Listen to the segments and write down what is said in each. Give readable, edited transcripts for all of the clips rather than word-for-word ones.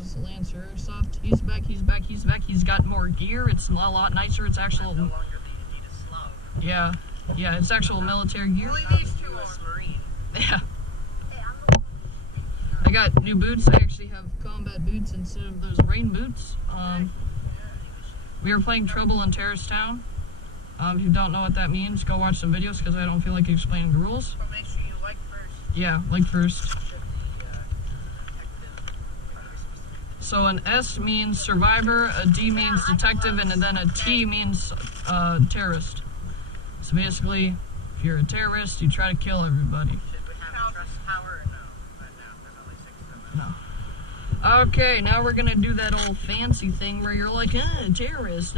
is Lancer Airsoft. He's back, he's back, he's back. He's got more gear. It's a lot nicer. It's actual... No longer the Adidas slug. Yeah, it's actual military gear. Only these two are Marine. Yeah. I got new boots. I actually have combat boots instead of those rain boots. We were playing Trouble in Terrorist Town. If you don't know what that means, go watch some videos because I don't feel like explaining the rules. But make sure you like first. Yeah, like first. So an S means survivor, a D means detective, and then a T means terrorist. So basically, if you're a terrorist, you try to kill everybody. Should we have trust power or no? Right now, there's only 6 of them. No. Okay, now we're gonna do that old fancy thing where you're like, terrorist.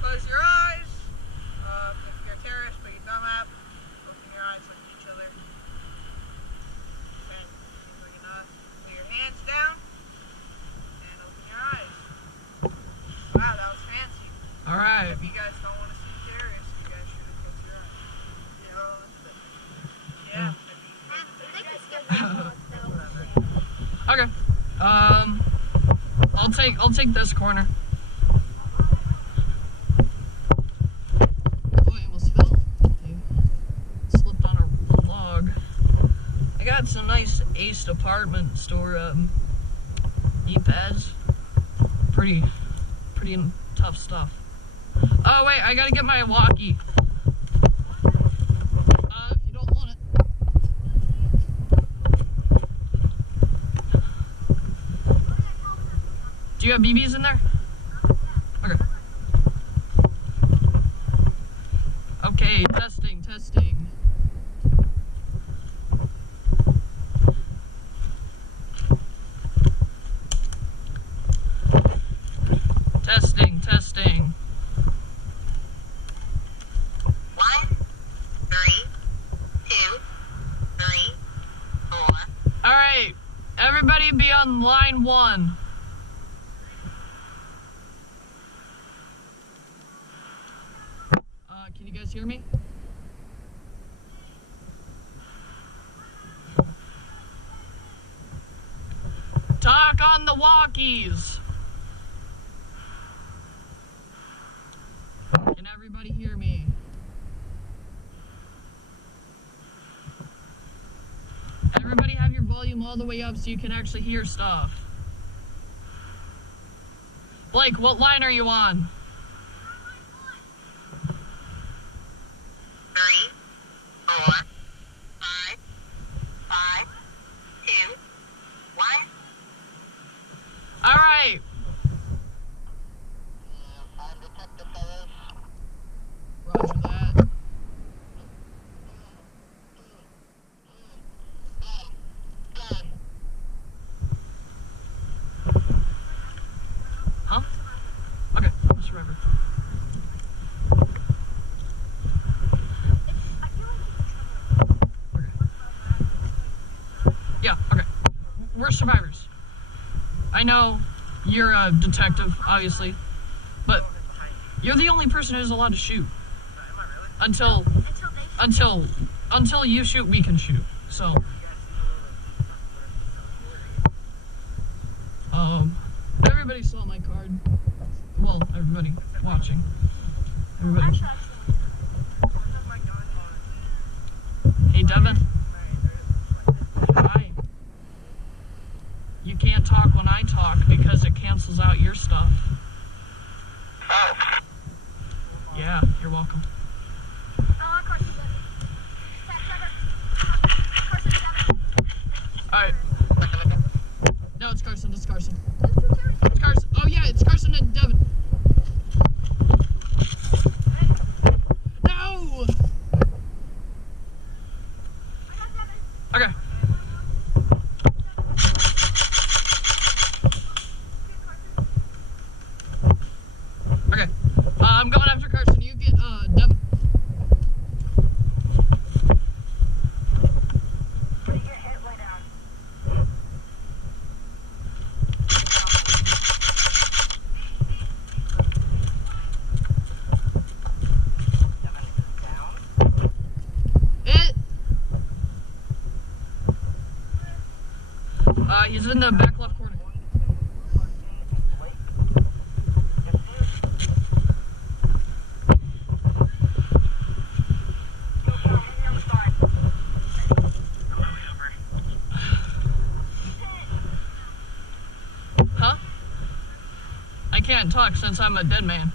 Close your eyes. If you're a terrorist, put your thumb up. Open your eyes, look at each other. And look enough. Put your hands down. And open your eyes. Wow, that was fancy. Alright. If you guys don't want to see terrorists, you guys should have closed your eyes. Okay. I'll take this corner. Oh, I almost fell. I slipped on a log. I got some nice Ace department store knee-pads. Pretty tough stuff. Oh wait, I gotta get my walkie. If you don't want it. Do you have BBs in there? Okay. Okay, testing. Testing. 1, 3, 2, 3, 4. Alright, everybody be on line 1. Can you guys hear me? Talk on the walkies! Can everybody hear me? Everybody have your volume all the way up so you can actually hear stuff. Blake, what line are you on? 3, 4, 5, 2, 1. Alright. I'm detective, fellas. Roger that. Huh? Okay, just remember. Yeah, okay. We're survivors. I know you're a detective, obviously, but you're the only person who's allowed to shoot. Until you shoot, we can shoot. So, everybody saw my card. Well, everybody watching. Everybody. Hey, Devin. Hi. You can't talk when I talk because it cancels out your stuff. Yeah, you're welcome. Alright. No, it's Carson. It's Carson. It's Carson. Oh, yeah, it's Carson and Devin. No! Okay. Okay. I'm going after Carson. You get, Devin. He's in the back left corner. Huh? I can't talk since I'm a dead man.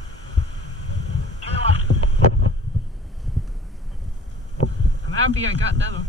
I'm happy I got Devin.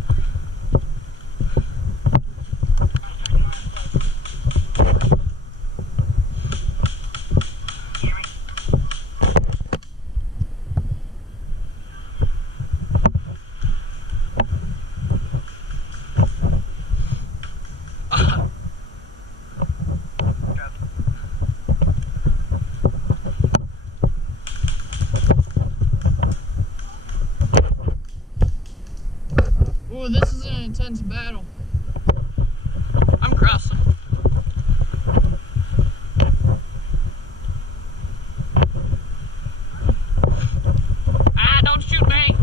Ooh, this is an intense battle. I'm crossing. Ah, don't shoot me!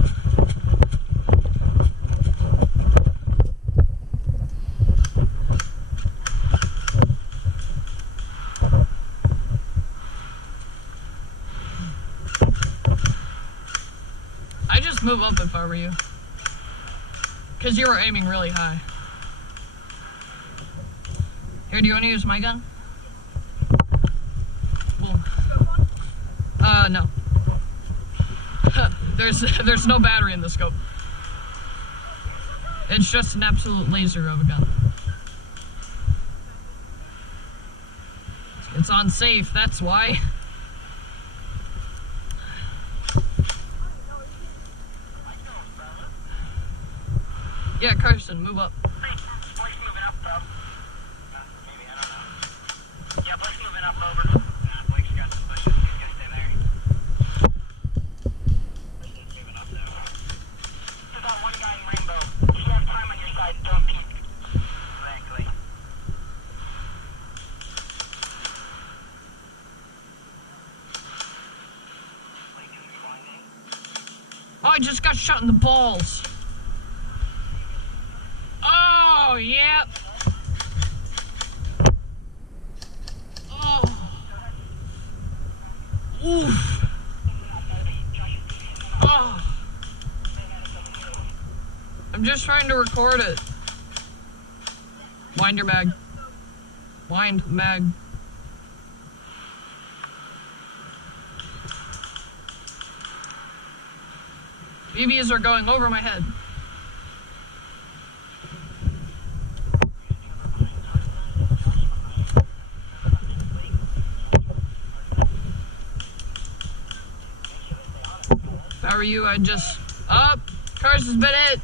I'd just move up if I were you. Because you were aiming really high. Here, do you want to use my gun? Boom. No. There's no battery in the scope. It's just an absolute laser of a gun. It's unsafe, that's why. Yeah, Carson, move up. Blake's moving up, bro. Maybe, I don't know. Yeah, Blake's moving up over. Blake's got some bushes. He's gonna stay there. Blake's moving up though. There's that one guy in Rainbow. If you have time on your side, don't peek. Exactly. Blake is blinding. Oh, I just got shot in the balls. Oh, yep. Oh. Oof. Oh. I'm just trying to record it. Wind your mag. Wind mag. BBs are going over my head. If I were you, I'd just... Carson's been hit!